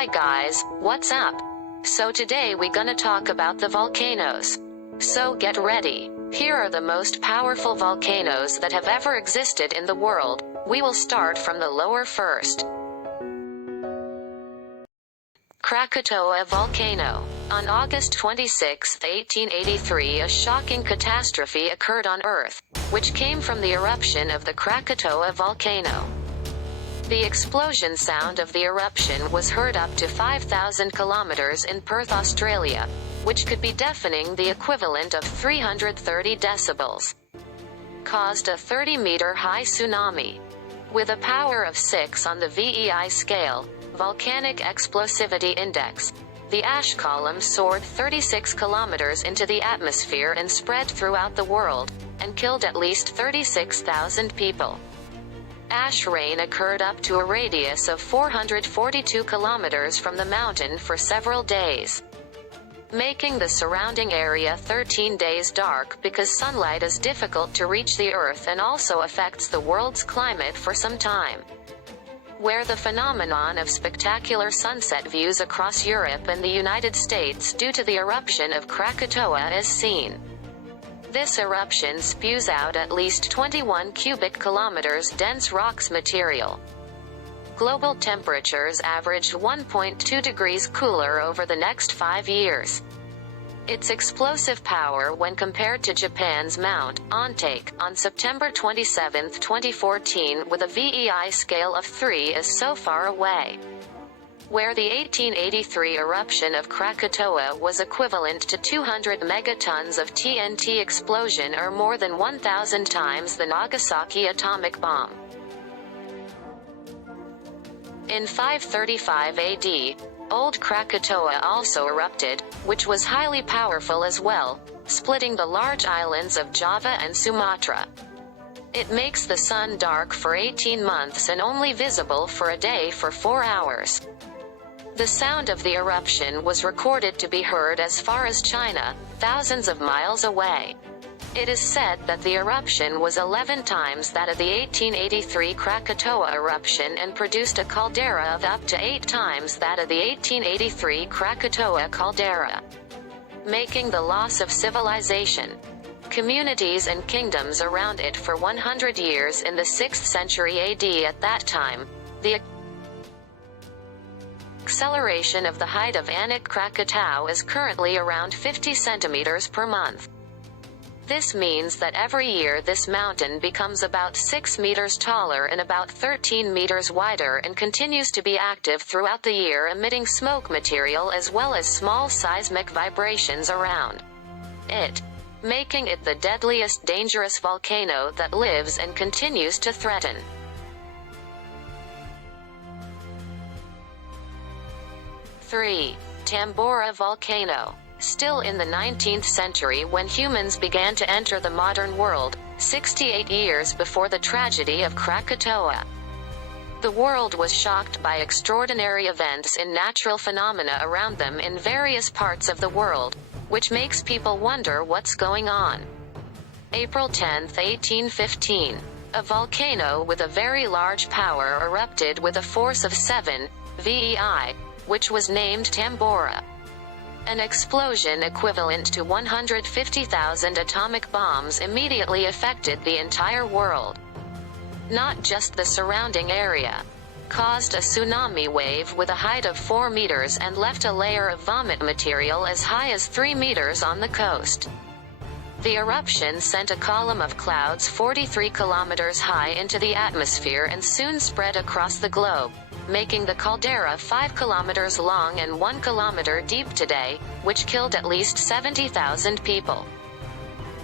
Hi guys, what's up? So today we gonna talk about the volcanoes. So get ready. Here are the most powerful volcanoes that have ever existed in the world. We will start from the lower first. Krakatoa Volcano. On August 26, 1883, a shocking catastrophe occurred on Earth, which came from the eruption of the Krakatoa Volcano. The explosion sound of the eruption was heard up to 5,000 kilometers in Perth, Australia, which could be deafening, the equivalent of 330 decibels. Caused a 30-meter high tsunami. With a power of 6 on the VEI scale, Volcanic Explosivity Index, the ash column soared 36 kilometers into the atmosphere and spread throughout the world, and killed at least 36,000 people. Ash rain occurred up to a radius of 442 kilometers from the mountain for several days, making the surrounding area 13 days dark because sunlight is difficult to reach the Earth and also affects the world's climate for some time. Where the phenomenon of spectacular sunset views across Europe and the United States due to the eruption of Krakatoa is seen. This eruption spews out at least 21 cubic kilometers dense rocks material. Global temperatures averaged 1.2 degrees cooler over the next 5 years. Its explosive power when compared to Japan's Mount Ontake on September 27, 2014 with a VEI scale of 3 is so far away. Where the 1883 eruption of Krakatoa was equivalent to 200 megatons of TNT explosion or more than 1,000 times the Nagasaki atomic bomb. In 535 AD, Old Krakatoa also erupted, which was highly powerful as well, splitting the large islands of Java and Sumatra. It makes the sun dark for 18 months and only visible for a day for 4 hours. The sound of the eruption was recorded to be heard as far as China, thousands of miles away. It is said that the eruption was 11 times that of the 1883 Krakatoa eruption and produced a caldera of up to 8 times that of the 1883 Krakatoa caldera, making the loss of civilization, communities and kingdoms around it for 100 years in the 6th century AD. At that time, the acceleration of the height of Anak Krakatau is currently around 50 centimeters per month. This means that every year this mountain becomes about 6 meters taller and about 13 meters wider and continues to be active throughout the year, emitting smoke material as well as small seismic vibrations around it, making it the deadliest dangerous volcano that lives and continues to threaten. 3. Tambora Volcano. Still in the 19th century when humans began to enter the modern world, 68 years before the tragedy of Krakatoa. The world was shocked by extraordinary events in natural phenomena around them in various parts of the world, which makes people wonder what's going on. April 10, 1815. A volcano with a very large power erupted with a force of 7 VEI, which was named Tambora. An explosion equivalent to 150,000 atomic bombs immediately affected the entire world, not just the surrounding area. Caused a tsunami wave with a height of 4 meters and left a layer of vomit material as high as 3 meters on the coast. The eruption sent a column of clouds 43 kilometers high into the atmosphere and soon spread across the globe, making the caldera 5 kilometers long and 1 kilometer deep today, which killed at least 70,000 people.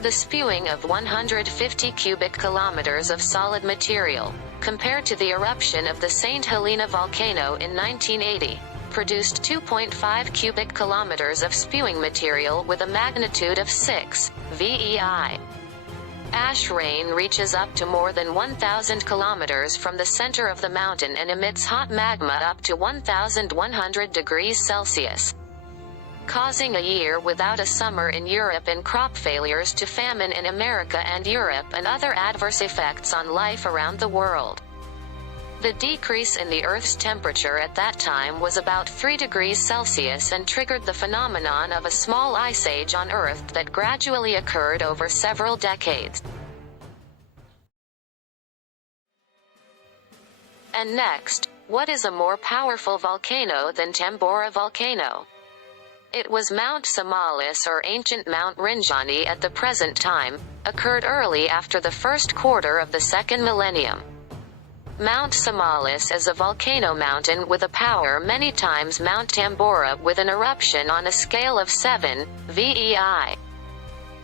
The spewing of 150 cubic kilometers of solid material, compared to the eruption of the St. Helena volcano in 1980, produced 2.5 cubic kilometers of spewing material with a magnitude of 6 VEI. Ash rain reaches up to more than 1,000 kilometers from the center of the mountain and emits hot magma up to 1,100 degrees Celsius, causing a year without a summer in Europe and crop failures to famine in America and Europe and other adverse effects on life around the world. The decrease in the Earth's temperature at that time was about 3 degrees Celsius and triggered the phenomenon of a small ice age on Earth that gradually occurred over several decades. And next, what is a more powerful volcano than Tambora Volcano? It was Mount Somalis, or ancient Mount Rinjani at the present time, occurred early after the first quarter of the second millennium. Mount Somalis is a volcano mountain with a power many times Mount Tambora, with an eruption on a scale of 7 VEI.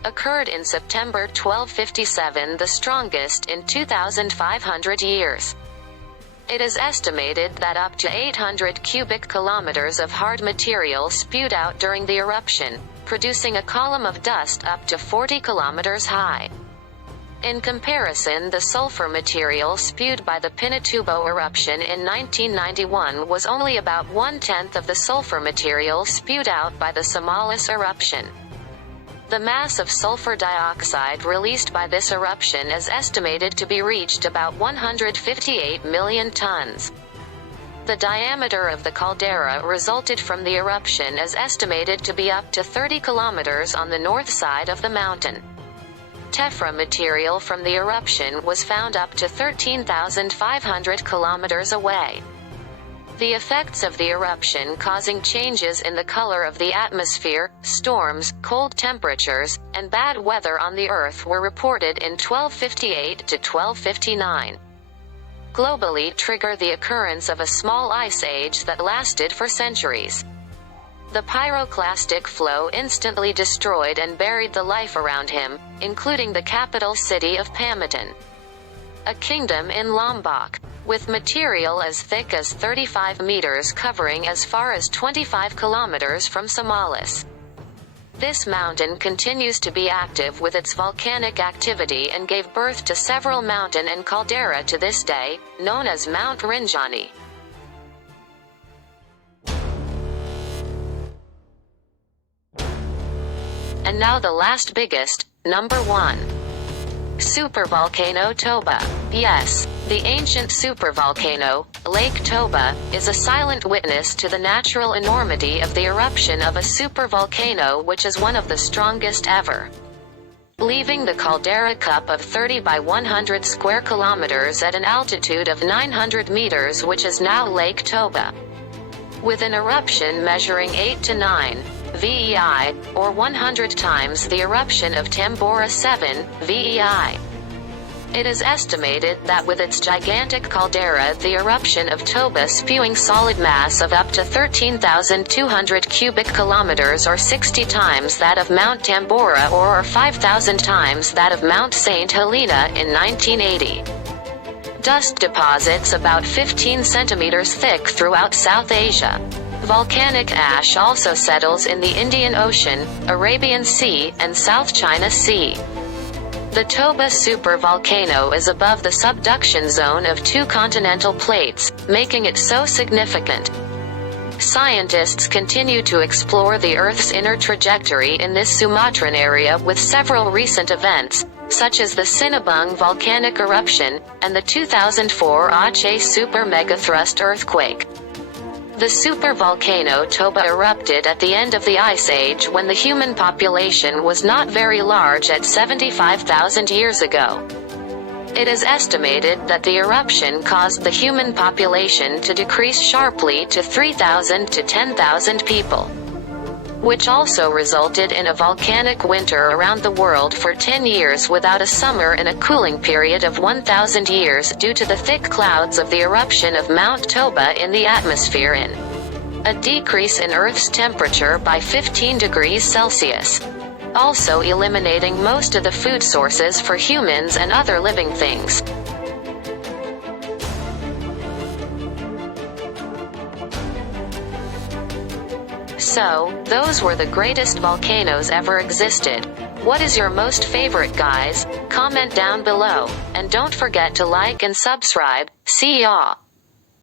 Occurred in September 1257, the strongest in 2,500 years. It is estimated that up to 800 cubic kilometers of hard material spewed out during the eruption, producing a column of dust up to 40 kilometers high. In comparison, the sulfur material spewed by the Pinatubo eruption in 1991 was only about 1/10 of the sulfur material spewed out by the Somalis eruption. The mass of sulfur dioxide released by this eruption is estimated to be reached about 158 million tons. The diameter of the caldera resulted from the eruption is estimated to be up to 30 kilometers on the north side of the mountain. Tephra material from the eruption was found up to 13,500 kilometers away. The effects of the eruption causing changes in the color of the atmosphere, storms, cold temperatures, and bad weather on the Earth were reported in 1258 to 1259. Globally trigger the occurrence of a small ice age that lasted for centuries. The pyroclastic flow instantly destroyed and buried the life around him, including the capital city of Pamitan, a kingdom in Lombok, with material as thick as 35 meters covering as far as 25 kilometers from Somalis. This mountain continues to be active with its volcanic activity and gave birth to several mountain and caldera to this day, known as Mount Rinjani. And now the last biggest, number 1. Supervolcano Toba. Yes, the ancient supervolcano, Lake Toba, is a silent witness to the natural enormity of the eruption of a supervolcano, which is one of the strongest ever. Leaving the caldera cup of 30 by 100 square kilometers at an altitude of 900 meters, which is now Lake Toba. With an eruption measuring 8 to 9 VEI, or 100 times the eruption of Tambora 7 VEI. It is estimated that with its gigantic caldera, the eruption of Toba spewing solid mass of up to 13,200 cubic kilometers, or 60 times that of Mount Tambora, or 5,000 times that of Mount St. Helena in 1980. Dust deposits about 15 centimeters thick throughout South Asia. Volcanic ash also settles in the Indian Ocean, Arabian Sea, and South China Sea. The Toba supervolcano is above the subduction zone of 2 continental plates, making it so significant. Scientists continue to explore the Earth's inner trajectory in this Sumatran area with several recent events, such as the Sinabung volcanic eruption, and the 2004 Aceh super megathrust earthquake. The supervolcano Toba erupted at the end of the Ice Age, when the human population was not very large at 75,000 years ago. It is estimated that the eruption caused the human population to decrease sharply to 3,000 to 10,000 people, which also resulted in a volcanic winter around the world for 10 years without a summer, and a cooling period of 1,000 years due to the thick clouds of the eruption of Mount Toba in the atmosphere, and a decrease in Earth's temperature by 15 degrees Celsius, also eliminating most of the food sources for humans and other living things. So, those were the greatest volcanoes ever existed. What is your most favorite, guys? Comment down below, and don't forget to like and subscribe. See ya!